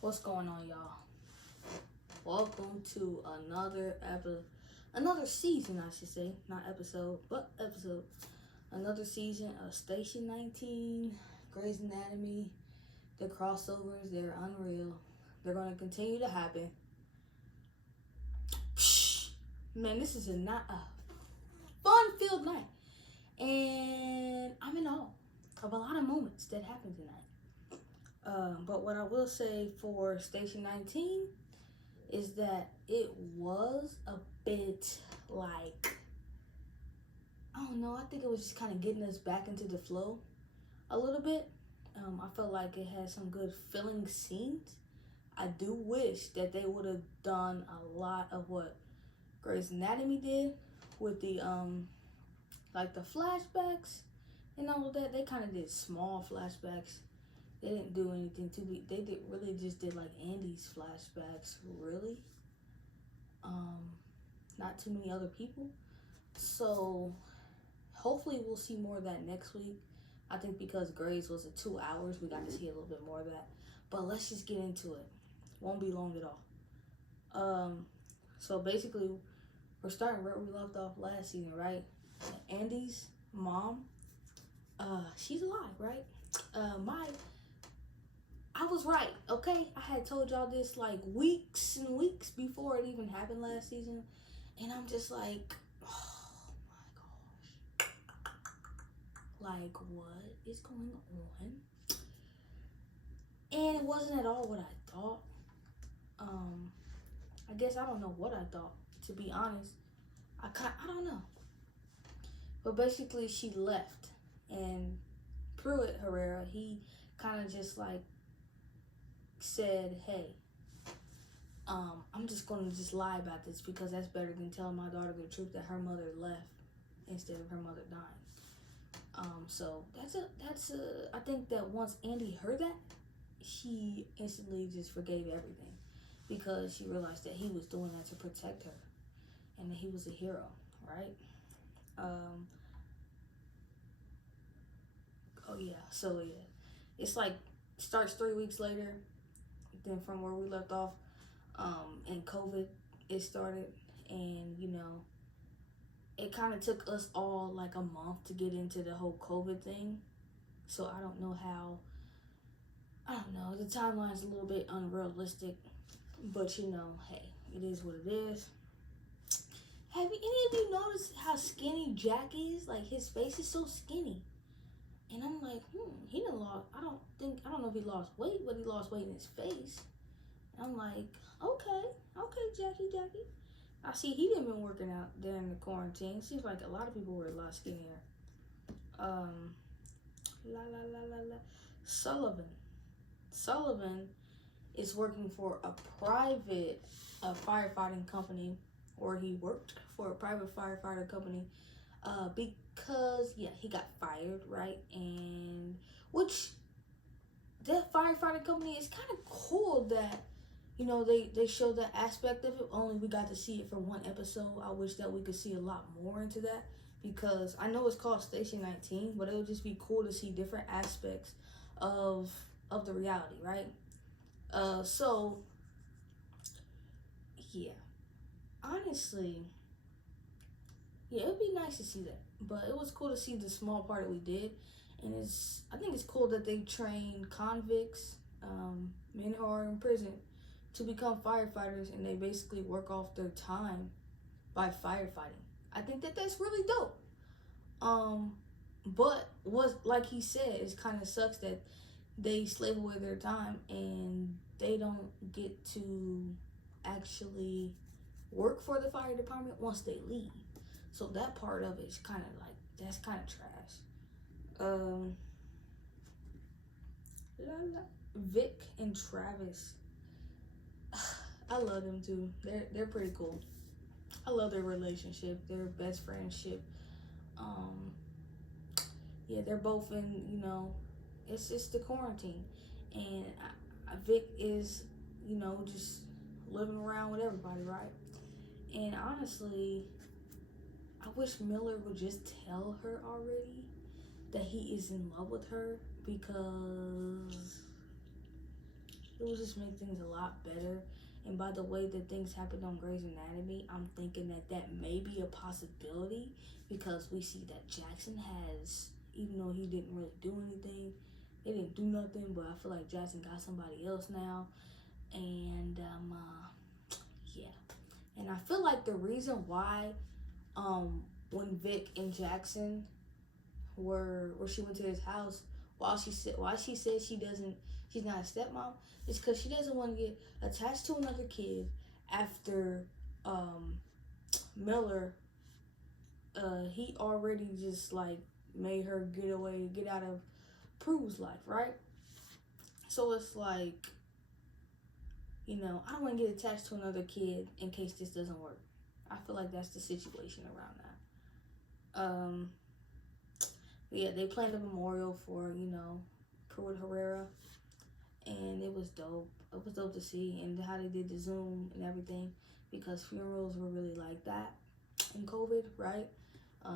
What's going on, y'all? Welcome to another season, I should say, not episode, but episode. Another season of Station 19, Grey's Anatomy. The crossovers, they're unreal. They're going to continue to happen. Man, this is not a fun-filled night. And I'm in awe of a lot of moments that happened tonight. But what I will say for Station 19 is that it was a bit like, I don't know, I think it was just kind of getting us back into the flow a little bit. I felt like it had some good filling scenes. I do wish that they would have done a lot of what Grey's Anatomy did with the like the flashbacks and all of that. They kind of did small flashbacks. They didn't do anything to be. They just did like Andy's flashbacks, really. Not too many other people. So hopefully we'll see more of that next week. I think because Grey's was 2 hours, we got to see a little bit more of that. But let's just get into it. Won't be long at all. So basically, we're starting where we left off last season, right? Andy's mom, she's alive, right? I was right, okay? I had told y'all this like weeks and weeks before it even happened last season. And I'm just like, oh my gosh. Like, what is going on? And it wasn't at all what I thought. I guess I don't know what I thought, to be honest. I don't know. But basically, she left. And Pruitt Herrera, he kind of just like said, hey, I'm just going to just lie about this because that's better than telling my daughter the truth that her mother left instead of her mother dying. So that's a, I think that once Andy heard that, she instantly just forgave everything because she realized that he was doing that to protect her and that he was a hero, right? So it's like starts 3 weeks later than from where we left off. And COVID, it started, and it kind of took us all like a month to get into the whole COVID thing. So I don't know how. I don't know. The timeline's a little bit unrealistic, but hey, it is what it is. Have any of you noticed how skinny Jack is? Like his face is so skinny. And I'm like, he done lost, I don't know if he lost weight, but he lost weight in his face. And I'm like, okay, Jackie. I see he didn't been working out during the quarantine. Seems like a lot of people were a lot skinnier. Sullivan is working for a private firefighting company, or he worked for a private firefighter company because he got fired, right? And which that firefighting company is kind of cool that they show that aspect of it. Only we got to see it for one episode. I wish that we could see a lot more into that because I know it's called Station 19, but it would just be cool to see different aspects of the reality, right? So yeah, honestly, yeah, it would be nice to see that. But it was cool to see the small part that we did. And I think it's cool that they train convicts, men who are in prison, to become firefighters, and they basically work off their time by firefighting. I think that that's really dope. But like he said, it kind of sucks that they slave away their time and they don't get to actually work for the fire department once they leave. So that part of it is kind of like, that's kind of trash. Vic and Travis, I love them too. They're pretty cool. I love their relationship, their best friendship. Yeah, they're both in, it's just the quarantine. And Vic is, just living around with everybody, right? And honestly, I wish Miller would just tell her already that he is in love with her because it would just make things a lot better. And by the way that things happened on Grey's Anatomy, I'm thinking that that may be a possibility because we see that Jackson has, even though he didn't really do anything, they didn't do nothing, but I feel like Jackson got somebody else now. And yeah. And I feel like the reason why when Vic and Jackson where she went to his house, why she said she's not a stepmom, is because she doesn't want to get attached to another kid after Miller he already just like made her get out of Prue's life, right? So it's like, I don't want to get attached to another kid in case this doesn't work. I feel like that's the situation around that. Yeah, they planned a memorial for, Pruitt Herrera, and it was dope. It was dope to see, and how they did the Zoom and everything, because funerals were really like that in COVID, right?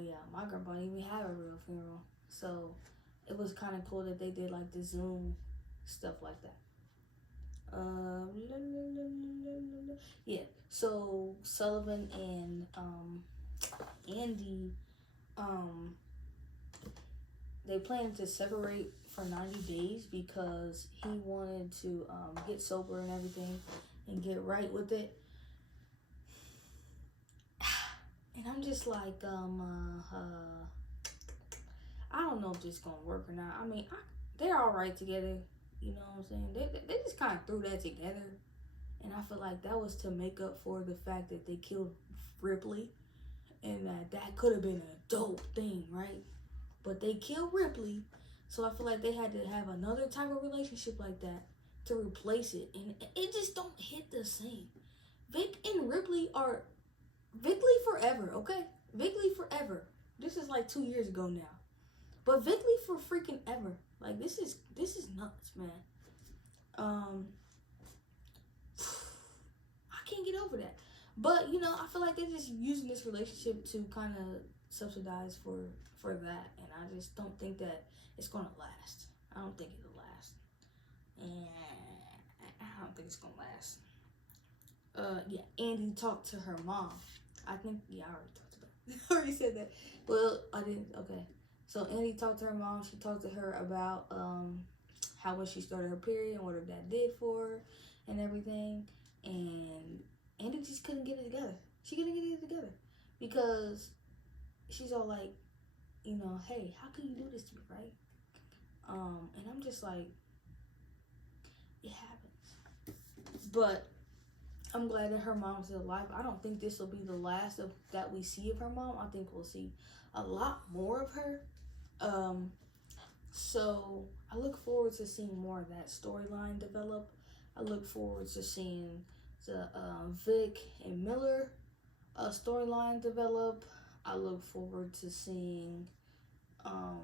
Yeah, my grandpa didn't even have a real funeral, so it was kind of cool that they did like the Zoom stuff like that. Yeah, so Sullivan and Andy, they planned to separate for 90 days because he wanted to get sober and everything and get right with it. And I'm just like, I don't know if this is gonna work or not. I mean, they're all right together. You know what I'm saying? They just kind of threw that together. And I feel like that was to make up for the fact that they killed Ripley. And that could have been a dope thing, right? But they killed Ripley. So I feel like they had to have another type of relationship like that to replace it. And it just don't hit the same. Vic and Ripley are Vickley forever, okay? Vickley forever. This is like 2 years ago now. But Vickley for freaking ever. Like, this is nuts, man. I can't get over that. But, I feel like they're just using this relationship to kind of subsidize for that. And I just don't think that it's going to last. I don't think it'll last. And I don't think it's going to last. Yeah, Andy talked to her mom. I think, yeah, I already talked about it. I already said that. Well, I didn't. Okay. So Andy talked to her mom. She talked to her about how when she started her period and what her dad did for her and everything. And Andy just couldn't get it together. She couldn't get it together because she's all like, hey, how can you do this to me, right? And I'm just like, it happens. But I'm glad that her mom's still alive. I don't think this will be the last of that we see of her mom. I think we'll see a lot more of her. So I look forward to seeing more of that storyline develop. I look forward to seeing the Vic and Miller storyline develop. I look forward to seeing. I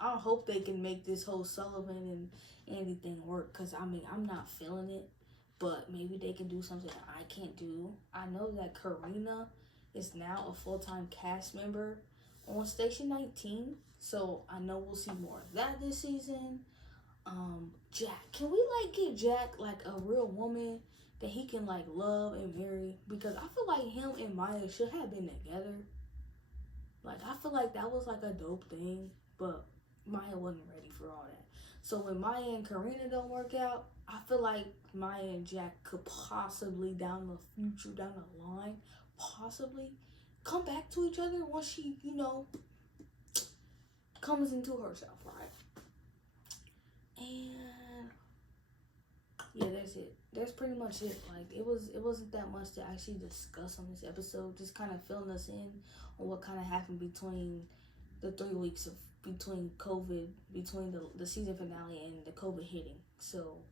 hope they can make this whole Sullivan and Andy thing work, because I mean, I'm not feeling it, but maybe they can do something that I can't do. I know that Karina is now a full-time cast member on Station 19, so I know we'll see more of that this season. Jack, can we get Jack a real woman that he can love and marry? Because I feel like him and Maya should have been together. I feel like that was a dope thing, but Maya wasn't ready for all that. So when Maya and Karina don't work out, I feel like Maya and Jack could possibly down the line, possibly come back to each other once she, comes into herself, right? And yeah, that's it. That's pretty much it. It wasn't that much to actually discuss on this episode. Just kind of filling us in on what kind of happened between the 3 weeks between COVID, between the season finale and the COVID hitting. So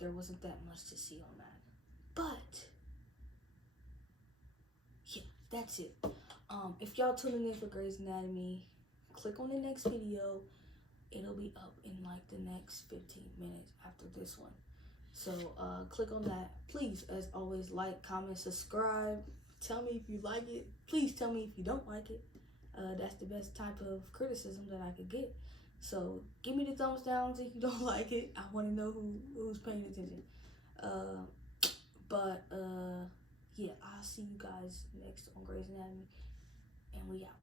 there wasn't that much to see on that. But yeah, that's it. If y'all tuning in for Grey's Anatomy, click on the next video. It'll be up in the next 15 minutes after this one. So click on that. Please, as always, like, comment, subscribe. Tell me if you like it. Please tell me if you don't like it. That's the best type of criticism that I could get. So give me the thumbs downs if you don't like it. I want to know who's paying attention. But yeah, I'll see you guys next on Grey's Anatomy, and we out.